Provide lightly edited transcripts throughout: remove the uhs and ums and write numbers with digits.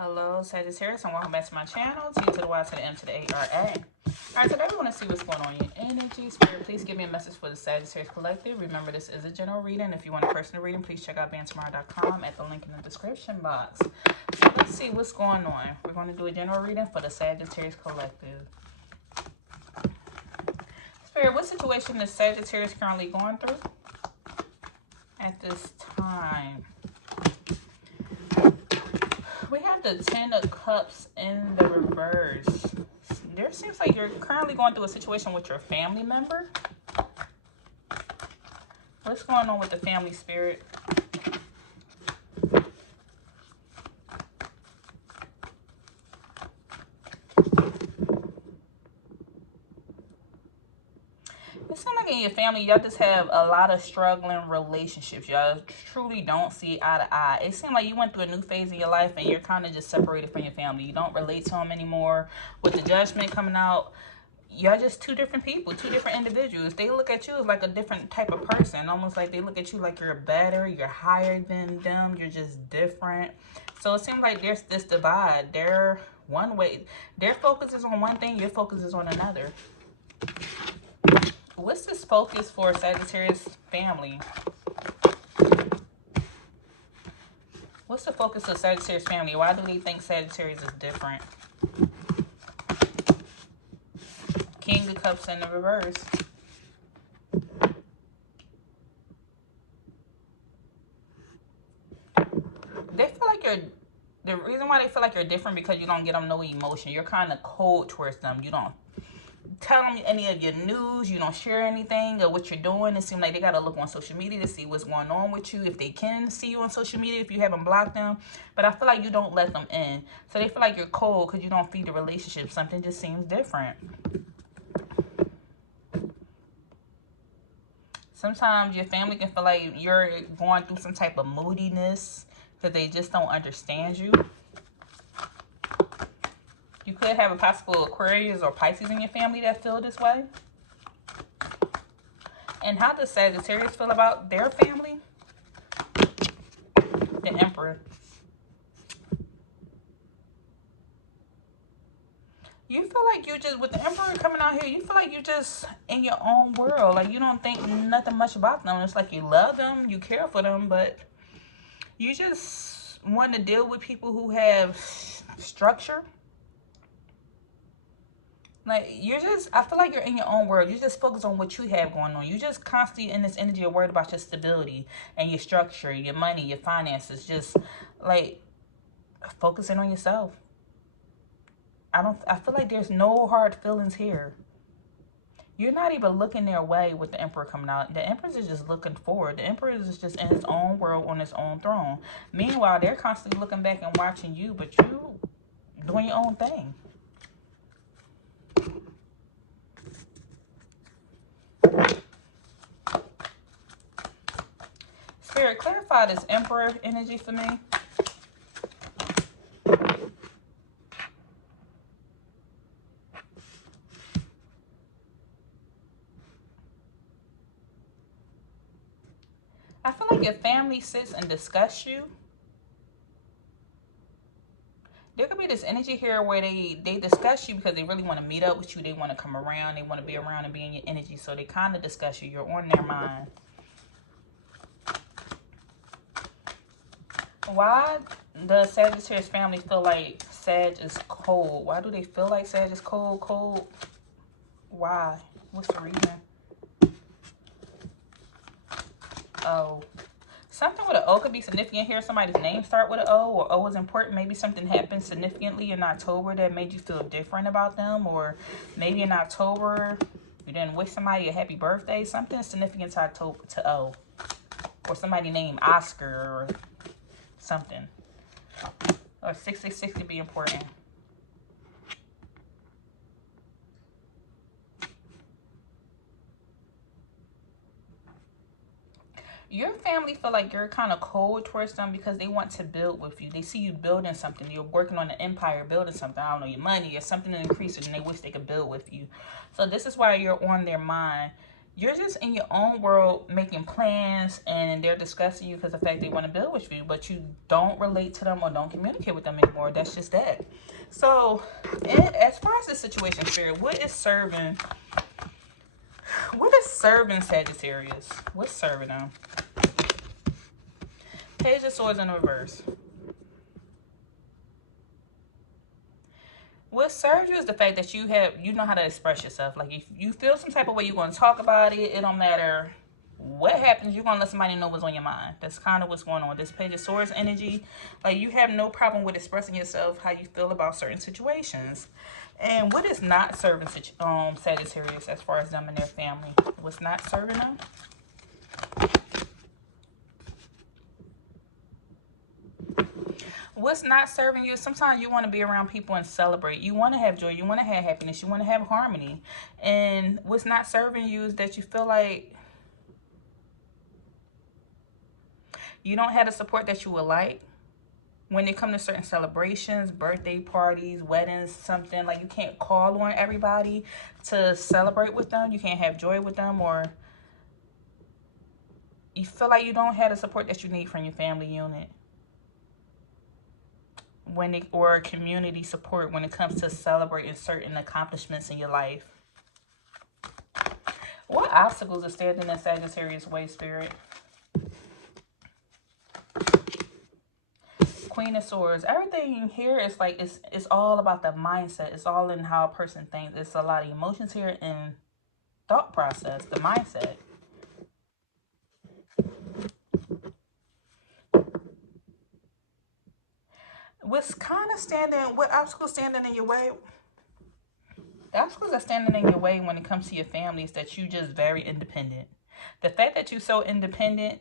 Hello, Sagittarius, and welcome back to my channel. T to the Y to the M to the A-R-A. Alright, today we want to see what's going on in your energy. Spirit, please give me a message for the Sagittarius Collective. Remember, this is a general reading. If you want a personal reading, please check out bantamara.com at the link in the description box. So let's see what's going on. We're going to do a general reading for the Sagittarius Collective. Spirit, what situation is Sagittarius currently going through at this time? We have the 10 of Cups in the reverse. There seems like you're currently going through a situation with your family member. What's going on with the family, Spirit? It seems like in your family, y'all just have a lot of struggling relationships. Y'all truly don't see eye to eye. It seems like you went through a new phase of your life and you're kind of just separated from your family. You don't relate to them anymore. With the Judgment coming out, y'all just two different people, two different individuals. They look at you as like a different type of person. Almost like they look at you like you're better, you're higher than them, you're just different. So it seems like there's this divide. They're one way. Their focus is on one thing, your focus is on another. What's this focus for Sagittarius family? What's the focus of Sagittarius family? Why do they think Sagittarius is different? King of Cups in the reverse. They feel like you're... The reason why they feel like you're different because you don't get them no emotion. You're kind of cold towards them. You don't tell them any of your news. You don't share anything of what you're doing. It seems like they got to look on social media to see what's going on with you. If they can see you on social media, if you haven't blocked them. But I feel like you don't let them in. So they feel like you're cold because you don't feed the relationship. Something just seems different. Sometimes your family can feel like you're going through some type of moodiness because they just don't understand you. You could have a possible Aquarius or Pisces in your family that feel this way. And how does Sagittarius feel about their family? The Emperor. You feel like you just, with the Emperor coming out here, you feel like you're just in your own world. Like you don't think nothing much about them. It's like you love them, you care for them, but you just want to deal with people who have structure. Like, you're just, I feel like you're in your own world. You just focus on what you have going on. You just constantly in this energy of worried about your stability and your structure, your money, your finances. Just, like, focusing on yourself. I feel like there's no hard feelings here. You're not even looking their way with the Emperor coming out. The Empress is just looking forward. The Emperor is just in his own world on his own throne. Meanwhile, they're constantly looking back and watching you, but you doing your own thing. Spirit, clarify this Emperor energy for me. I feel like your family sits and discuss you. There could be this energy here where they discuss you because they really want to meet up with you. They want to come around. They want to be around and be in your energy. So they kind of discuss you. You're on their mind. Why does Sagittarius family feel like Sag is cold? Why do they feel like Sag is cold? Cold? Why? What's the reason? Oh. Something with an O could be significant here. Somebody's name start with an O, or O is important. Maybe something happened significantly in October that made you feel different about them. Or maybe in October, you didn't wish somebody a happy birthday. Something significant to October, to O. Or somebody named Oscar or something. Or 666 could be important. Your family feel like you're kind of cold towards them because they want to build with you. They see you building something. You're working on an empire, building something. I don't know, your money or something increases, and they wish they could build with you. So this is why you're on their mind. you're just in your own world making plans, and they're discussing you because of the fact they want to build with you, but you don't relate to them or don't communicate with them anymore. That's just that. So, as far as the situation, Spirit, what is serving Sagittarius? What's serving them? Page of Swords in reverse. What serves you is the fact that you know how to express yourself. Like, if you feel some type of way, you're going to talk about it. It don't matter what happens, you're going to let somebody know what's on your mind. That's kind of what's going on. This Page of Swords energy, like, you have no problem with expressing yourself, how you feel about certain situations. And what is not serving Sagittarius as far as them and their family? What's not serving them? What's not serving you? Sometimes you want to be around people and celebrate. You want to have joy. You want to have happiness. You want to have harmony. And what's not serving you is that you feel like you don't have the support that you would like. When it comes to certain celebrations, birthday parties, weddings, something, like, you can't call on everybody to celebrate with them. You can't have joy with them, or you feel like you don't have the support that you need from your family unit. Or community support when it comes to celebrating certain accomplishments in your life. What obstacles are standing in Sagittarius' way, Spirit? Queen of Swords. Everything here is like, it's all about the mindset. It's all in how a person thinks. It's a lot of emotions here and thought process, the mindset. What obstacles standing in your way? The obstacles are standing in your way when it comes to your family is that you're just very independent. The fact that you're so independent,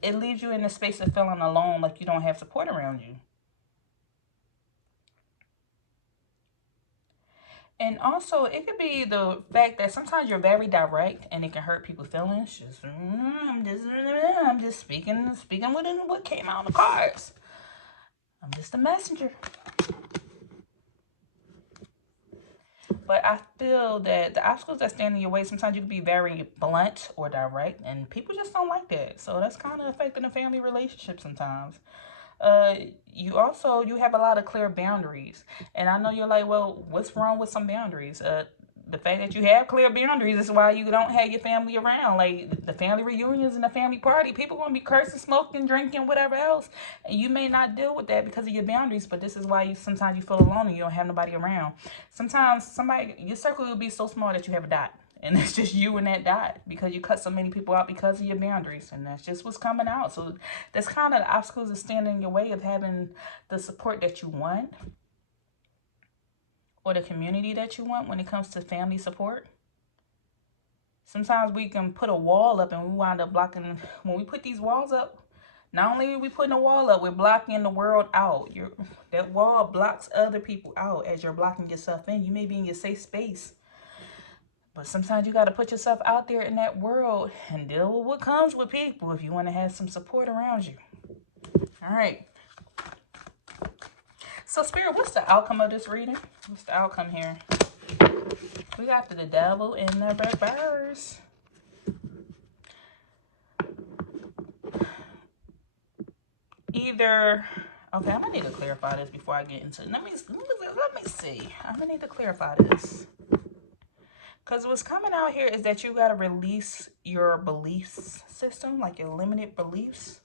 it leaves you in the space of feeling alone, like you don't have support around you. And also, it could be the fact that sometimes you're very direct and it can hurt people's feelings. I'm just speaking within what came out of the cards. I'm just a messenger. But I feel that the obstacles that stand in your way, sometimes you can be very blunt or direct, and people just don't like that. So that's kind of affecting the family relationship sometimes. You have a lot of clear boundaries. And I know you're like, well, what's wrong with some boundaries? The fact that you have clear boundaries is why you don't have your family around. Like, the family reunions and the family party, people going to be cursing, smoking, drinking, whatever else. And you may not deal with that because of your boundaries, but this is why sometimes you feel alone and you don't have nobody around. Sometimes your circle will be so small that you have a dot. And it's just you and that dot because you cut so many people out because of your boundaries. And that's just what's coming out. So that's kind of the obstacles that stand in your way of having the support that you want, or the community that you want when it comes to family support. Sometimes we can put a wall up and we wind up blocking. When we put these walls up, not only are we putting a wall up, we're blocking the world out. That wall blocks other people out as you're blocking yourself in. You may be in your safe space, but sometimes you got to put yourself out there in that world and deal with what comes with people if you want to have some support around you. All right. So, Spirit, what's the outcome of this reading? What's the outcome here? We got the Devil in the reverse. Okay, I'm gonna need to clarify this before I get into it. Let me see. I'm gonna need to clarify this. Because what's coming out here is that you gotta release your beliefs system, like your limited beliefs.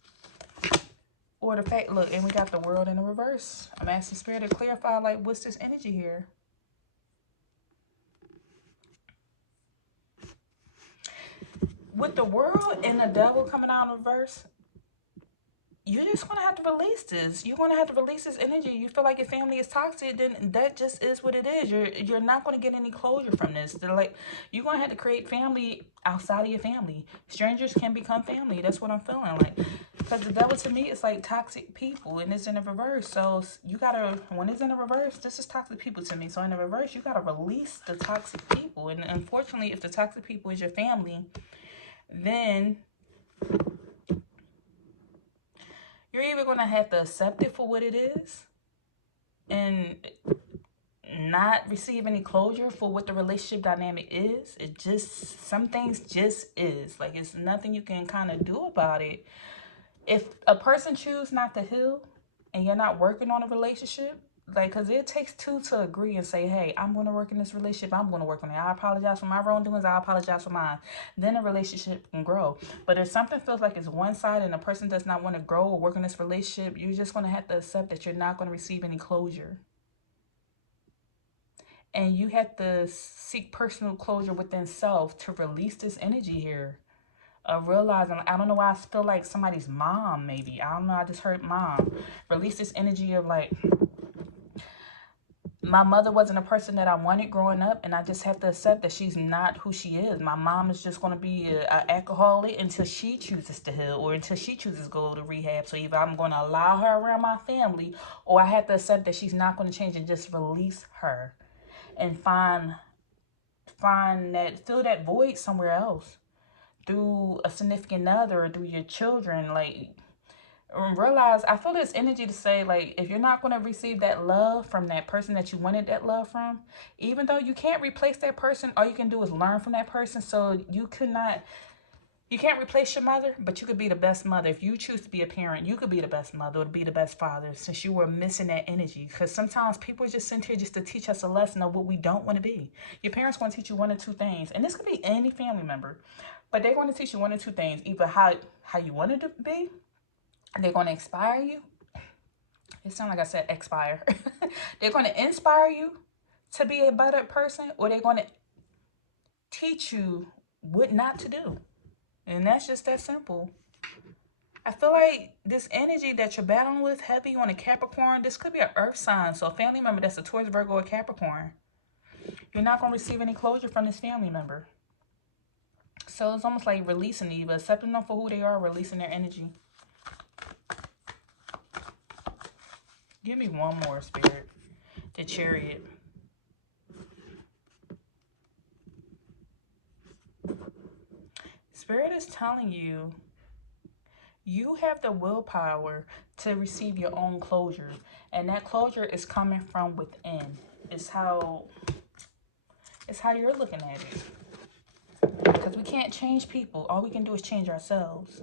Or the fact, look, and we got the World in the reverse. I'm asking Spirit to clarify, like, what's this energy here? With the World and the Devil coming out in reverse, you're just going to have to release this. You're going to have to release this energy. You feel like your family is toxic, then that just is what it is. You're not going to get any closure from this. You're going to have to create family outside of your family. Strangers can become family. That's what I'm feeling like. Because the Devil, to me, is like toxic people, and it's in the reverse. So when it's in the reverse, this is toxic people to me. So in the reverse, you got to release the toxic people. And unfortunately, if the toxic people is your family, then you're either going to have to accept it for what it is and not receive any closure for what the relationship dynamic is. It just, some things just is. Like, it's nothing you can kind of do about it. If a person chooses not to heal and you're not working on a relationship, like, because it takes two to agree and say, hey, I'm going to work in this relationship, I'm going to work on it, I apologize for my wrongdoings, I apologize for mine, then a relationship can grow. But if something feels like it's one side and a person does not want to grow or work in this relationship, you're just going to have to accept that you're not going to receive any closure. And you have to seek personal closure within self to release this energy here of realizing, I don't know why I feel like somebody's mom, maybe. I don't know, I just heard mom. Release this energy of like, my mother wasn't a person that I wanted growing up, and I just have to accept that she's not who she is. My mom is just going to be an alcoholic until she chooses to heal or until she chooses to go to rehab. So either I'm going to allow her around my family, or I have to accept that she's not going to change and just release her and find that, fill that void somewhere else through a significant other or through your children. Like, realize, I feel this energy to say, like, if you're not going to receive that love from that person that you wanted that love from, even though you can't replace that person, all you can do is learn from that person. So you can't replace your mother, but you could be the best mother. If you choose to be a parent, you could be the best mother or be the best father, since you were missing that energy. Because sometimes people are just sent here just to teach us a lesson of what we don't want to be. Your parents want to teach you one or two things, and this could be any family member, but they're going to teach you one or two things: either how you wanted to be, they're going to inspire you. It sounds like I said expire. They're going to inspire you to be a better person, or they're going to teach you what not to do. And that's just that simple. I feel like this energy that you're battling with heavy on a Capricorn, this could be an earth sign. So a family member that's a Taurus, Virgo, or Capricorn, you're not going to receive any closure from this family member. So it's almost like releasing either accepting them for who they are, releasing their energy. Give me one more, Spirit. The Chariot. Spirit is telling you, you have the willpower to receive your own closure. And that closure is coming from within. It's how you're looking at it. Because we can't change people. All we can do is change ourselves.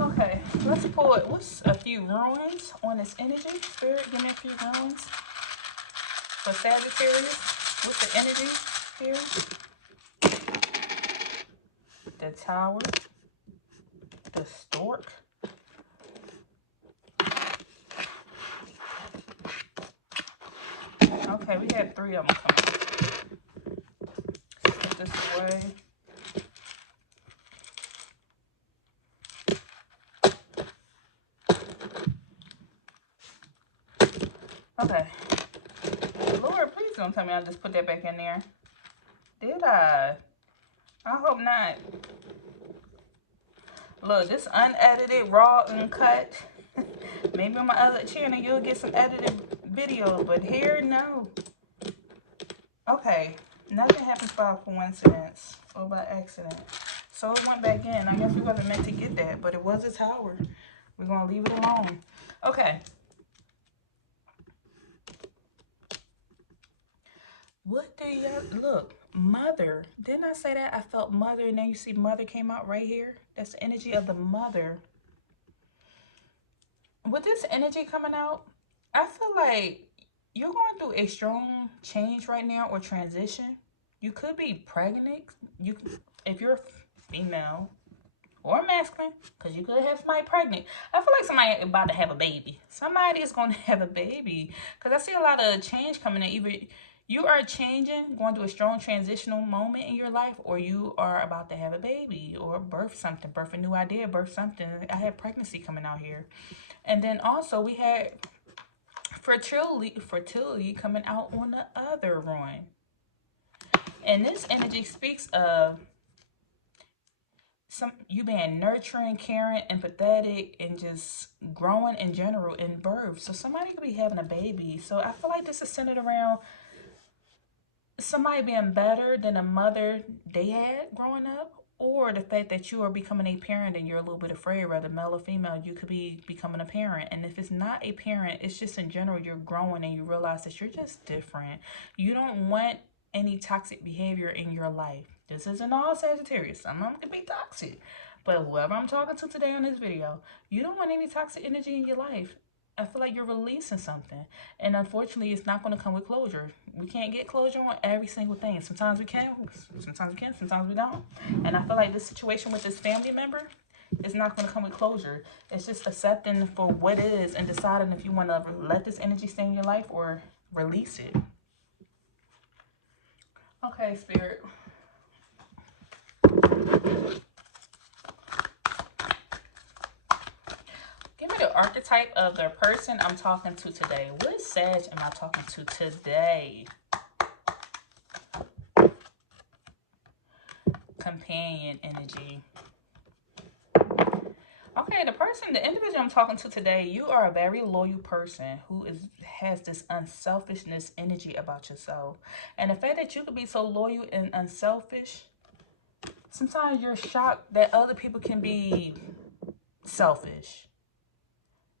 Okay, let's pull it. What's a few ruins on this energy? Spirit, give me a few ruins for Sagittarius. What's the energy here? The Tower, the Stork, okay, we had three of them coming. Let's put this away. Okay. Lord, please don't tell me I just put that back in there. Did I? I hope not. Look, this unedited, raw, uncut. Maybe on my other channel you'll get some edited videos, but here, no. Okay, nothing happens by coincidence or by accident. So it went back in. I guess we wasn't meant to get that, but it was a tower. We're going to leave it alone. Okay. What do you look? Mother. Didn't I say that? I felt mother, and then you see mother came out right here. That's the energy of the mother. With this energy coming out, I feel like you're going through a strong change right now or transition. You could be pregnant. You, if you're female or masculine, because you could have somebody pregnant. I feel like somebody about to have a baby. Somebody is going to have a baby, because I see a lot of change coming in. Either you are changing, going through a strong transitional moment in your life, or you are about to have a baby or birth something, birth a new idea, birth something. I had pregnancy coming out here. And then also we had fertility coming out on the other ruin. And this energy speaks of you being nurturing, caring, empathetic, and just growing in general in birth. So somebody could be having a baby. So I feel like this is centered around somebody being better than a mother they had growing up, or the fact that you are becoming a parent and you're a little bit afraid, whether male or female. You could be becoming a parent, and if it's not a parent, it's just in general you're growing and you realize that you're just different. You don't want any toxic behavior in your life. This isn't all Sagittarius. Some of them can be toxic, but whoever I'm talking to today on this video, you don't want any toxic energy in your life. I feel like you're releasing something. And unfortunately, it's not going to come with closure. We can't get closure on every single thing. Sometimes we can, sometimes we don't. And I feel like this situation with this family member is not going to come with closure. It's just accepting for what is and deciding if you want to let this energy stay in your life or release it. Okay, Spirit. Give me the archetype of the person I'm talking to today. What Sag am I talking to today? Companion energy. Okay, the individual I'm talking to today, you are a very loyal person who has this unselfishness energy about yourself. And the fact that you could be so loyal and unselfish, sometimes you're shocked that other people can be selfish.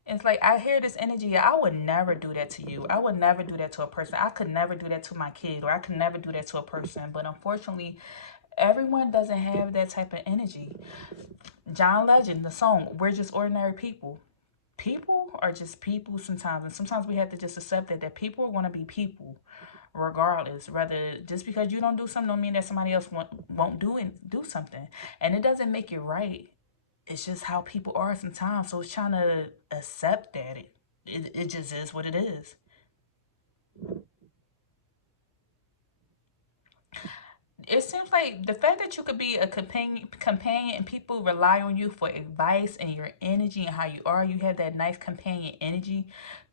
It's like, I hear this energy. I would never do that to you. I would never do that to a person. I could never do that to my kid, or I could never do that to a person. But unfortunately, everyone doesn't have that type of energy. John Legend, the song, we're just ordinary people. People are just people sometimes. And sometimes we have to just accept that people are going to be people regardless. Rather, just because you don't do something don't mean that somebody else won't do something. And it doesn't make it right. It's just how people are sometimes. So it's trying to accept that it just is what it is. It seems like the fact that you could be a companion and people rely on you for advice and your energy and how you are, you have that nice companion energy.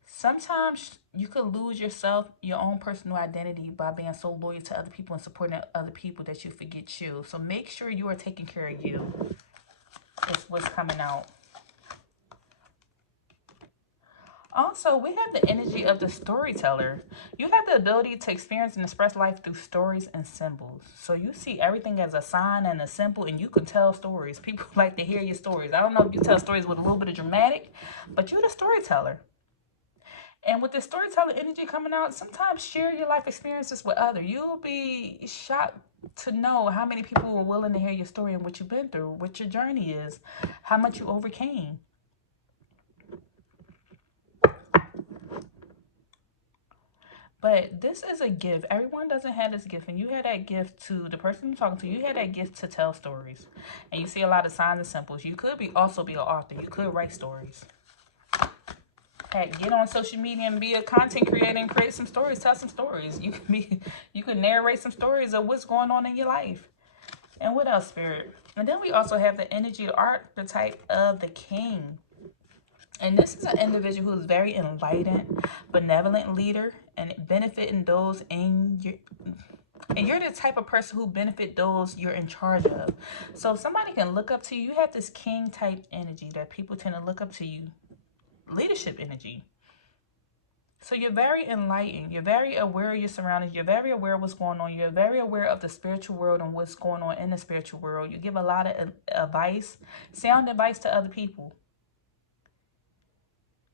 Sometimes you could lose yourself, your own personal identity, by being so loyal to other people and supporting other people that you forget you. So make sure you are taking care of you. Is what's coming out. Also, we have the energy of the storyteller. You have the ability to experience and express life through stories and symbols. So you see everything as a sign and a symbol, and you can tell stories. People like to hear your stories. I don't know if you tell stories with a little bit of dramatic, but you're the storyteller. And with the storyteller energy coming out, sometimes share your life experiences with others. You'll be shocked to know how many people are willing to hear your story and what you've been through, what your journey is, how much you overcame. But this is a gift. Everyone doesn't have this gift. And you had that gift to the person you're talking to. You had that gift to tell stories. And you see a lot of signs and symbols. You could also be an author. You could write stories. Heck, get on social media and be a content creator and create some stories. Tell some stories. You can narrate some stories of what's going on in your life. And what else, Spirit? And then we also have the energy, the archetype of the king. And this is an individual who is very enlightened, benevolent leader, and benefiting those in your... And you're the type of person who benefit those you're in charge of. So somebody can look up to you. You have this king type energy that people tend to look up to you. Leadership energy. So you're very enlightened. You're very aware of your surroundings. You're very aware of what's going on. You're very aware of the spiritual world and what's going on in the spiritual world. You give a lot of advice, sound advice to other people.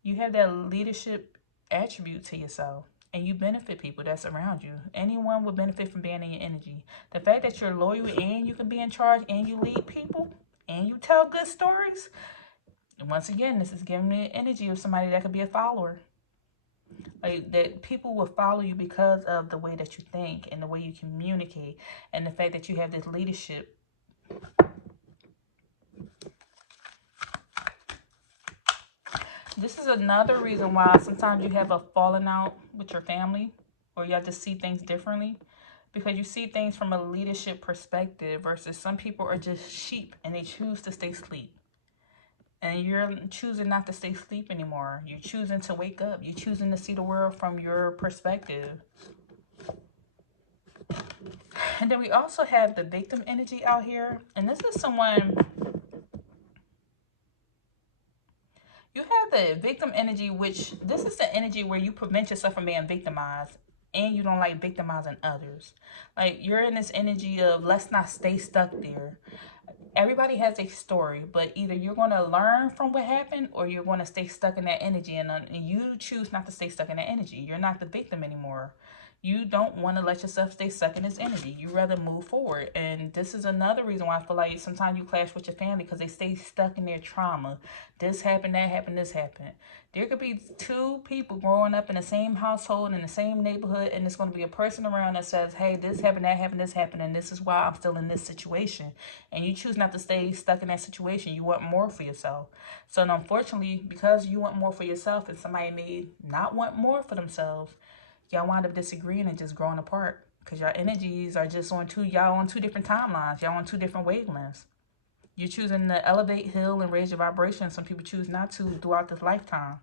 You have that leadership attribute to yourself. And you benefit people that's around you. Anyone would benefit from being in your energy. The fact that you're loyal and you can be in charge and you lead people and you tell good stories. And once again, this is giving me the energy of somebody that could be a follower. Like, that people will follow you because of the way that you think and the way you communicate. And the fact that you have this leadership. This is another reason why sometimes you have a falling out with your family, or you have to see things differently, because you see things from a leadership perspective versus some people are just sheep and they choose to stay asleep. And you're choosing not to stay asleep anymore. You're choosing to wake up. You're choosing to see the world from your perspective. And then we also have the victim energy out here. And this is someone... You have the victim energy, which this is the energy where you prevent yourself from being victimized. And you don't like victimizing others. Like, you're in this energy of let's not stay stuck there. everybody has a story, but either you're going to learn from what happened or you're going to stay stuck in that energy, and you choose not to stay stuck in that energy. You're not the victim anymore. You don't want to let yourself stay stuck in this energy. You rather move forward. And this is another reason why I feel like sometimes you clash with your family, because they stay stuck in their trauma. This happened, that happened, this happened. There could be two people growing up in the same household, in the same neighborhood, and there's going to be a person around that says, hey, this happened, that happened, this happened, and this is why I'm still in this situation. And you choose not to stay stuck in that situation. You want more for yourself. So unfortunately, because you want more for yourself and somebody may not want more for themselves, y'all wind up disagreeing and just growing apart, because your energies are just on y'all on two different timelines. Y'all on two different wavelengths. You're choosing to elevate, heal, and raise your vibration. Some people choose not to throughout this lifetime.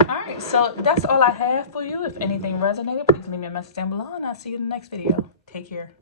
Alright, so that's all I have for you. If anything resonated, please leave me a message down below, and I'll see you in the next video. Take care.